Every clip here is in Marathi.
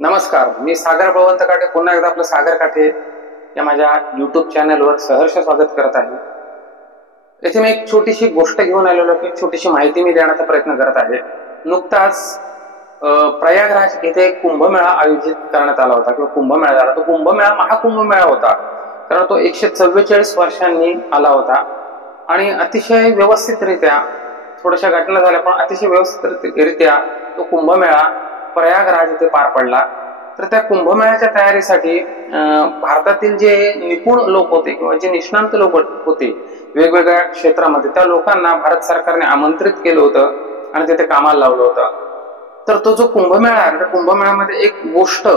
नमस्कार, मी सागर बळवंत काठे पुन्हा एकदा आपलं सागर काठे या माझ्या युट्यूब चॅनलवर सहर्ष स्वागत करत आहे। येथे मी एक छोटीशी गोष्ट घेऊन आलेलो की छोटीशी माहिती मी देण्याचा प्रयत्न करत आहे। नुकताच प्रयागराज येथे एक कुंभमेळा आयोजित करण्यात आला होता किंवा कुंभमेळा झाला। तो कुंभमेळा महाकुंभमेळा होता, कारण तो 144 वर्षांनी आला होता आणि अतिशय व्यवस्थितरित्या थोड्याशा घटना झाल्या, पण अतिशय व्यवस्थितरित्या तो कुंभमेळा प्रयागराज येथे पार पडला। तर त्या कुंभमेळ्याच्या तयारीसाठी भारतातील जे निपुण लोक होते किंवा जे निष्णांत लोक होते वेगवेगळ्या क्षेत्रामध्ये, त्या लोकांना भारत सरकारने आमंत्रित केलं होतं आणि तिथे कामाला लावलं होतं। तर तो जो कुंभमेळा आहे, त्या कुंभमेळ्यामध्ये एक गोष्ट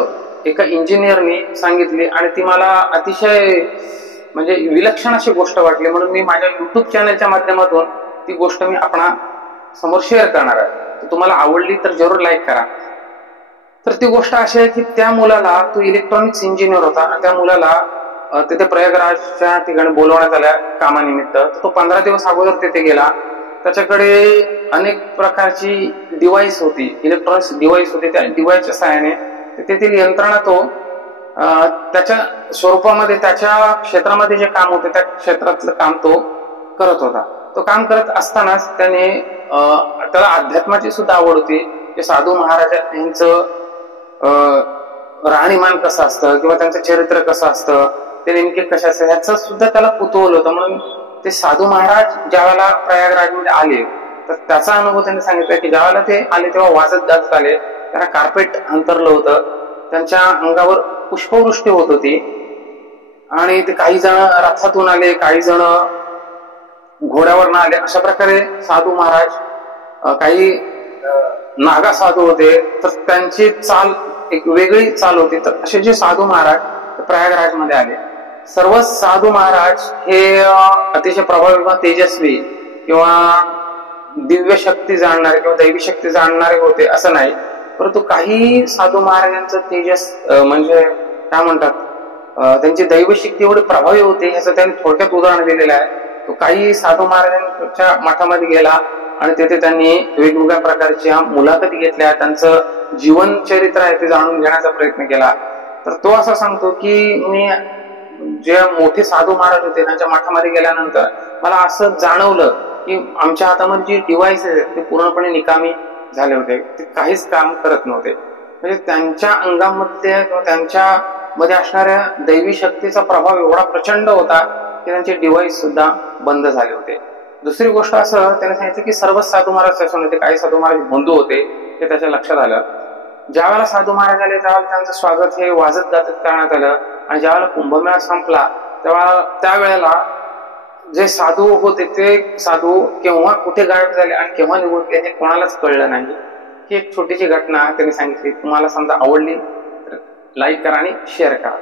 एका इंजिनियरनी सांगितली आणि ती मला अतिशय म्हणजे विलक्षण अशी गोष्ट वाटली, म्हणून मी माझ्या युट्यूब चॅनलच्या माध्यमातून ती गोष्ट मी आपणा समोर शेअर करणार आहे। तर तुम्हाला आवडली तर जरूर लाईक करा। तर ती गोष्ट अशी आहे की त्या मुलाला, तो इलेक्ट्रॉनिक्स इंजिनियर होता, त्या मुलाला तिथे प्रयागराजच्या ठिकाणी बोलवण्यात आल्या कामानिमित्त। तो 15 दिवस अगोदर तिथे गेला। त्याच्याकडे अनेक प्रकारची डिव्हाइस होती, इलेक्ट्रॉनिक्स डिव्हाइस होते। त्या डिव्हाइसच्या सहाय्याने तेथील यंत्रणा तो त्याच्या स्वरूपामध्ये, त्याच्या क्षेत्रामध्ये जे काम होते त्या क्षेत्रातलं काम तो करत होता। तो काम करत असतानाच त्याला अध्यात्माची सुद्धा आवड होती, जे साधू महाराज यांचं राहणीमान कसं असतं किंवा त्यांचं चरित्र कसं असतं, ते नेमके कशा असतं ह्याचं सुद्धा त्याला कुतूहल होतं। म्हणून ते साधू महाराज ज्यावेळेला प्रयागराजमध्ये आले तर त्याचा अनुभव त्यांनी सांगितला की ज्यावेळेला ते आले तेव्हा वाजत गाजत आले, त्यांना कार्पेट अंतरलं होतं, त्यांच्या अंगावर पुष्पवृष्टी होत होती आणि ते काही जण रथातून आले, काही जण घोड्यावरनं आले। अशा प्रकारे साधू महाराज, काही नागा साधू होते, तर त्यांची चाल एक वेगळी चाल होती। तर असे जे साधू महाराज प्रयागराज मध्ये आले, सर्व साधू महाराज हे अतिशय प्रभावी किंवा तेजस्वी किंवा दिव्य शक्ती जाणणारे किंवा दैवी शक्ती जाणणारे होते असं नाही, परंतु काही साधू महाराजांचं तेजस म्हणजे काय म्हणतात, त्यांची दैवी शक्ती एवढी प्रभावी होती ह्याचं त्यांनी थोडक्यात उदाहरण दिलेलं आहे। तो काही साधू महाराजांच्या मठामध्ये गेला आणि तिथे त्यांनी वेगवेगळ्या प्रकारच्या मुलाखती घेतल्या, त्यांचं जीवन चरित्र आहे ते जाणून घेण्याचा प्रयत्न केला। तर तो असं सांगतो की मी जे मोठे साधू महाराज होते त्यांच्या मठामध्ये गेल्यानंतर मला असं जाणवलं की आमच्या हातामध्ये जे डिव्हाइस आहे ते पूर्णपणे निकामी झाले होते, ते काहीच काम करत नव्हते। म्हणजे त्यांच्या अंगामध्ये किंवा त्यांच्या मध्ये असणाऱ्या दैवी शक्तीचा प्रभाव एवढा प्रचंड होता की त्यांचे डिव्हाइस सुद्धा बंद झाले होते। दुसरी गोष्ट असं त्याने सांगितलं की सर्वच साधू महाराज तसे नव्हते, काही साधू महाराज बंधू होते, हे त्याच्या लक्षात आलं। ज्या वेळेला साधू महाराज आले त्यावेळेला त्यांचं स्वागत हे वाजत गाजत करण्यात आलं आणि ज्यावेळेला कुंभमेळा संपला त्यावेळेला जे साधू होते ते साधू केव्हा कुठे गायब झाले आणि केव्हा निघून गेले हे कोणालाच कळलं नाही। ही एक छोटीशी घटना त्यांनी सांगितली। तुम्हाला समजा आवडली तर लाईक करा आणि शेअर करा।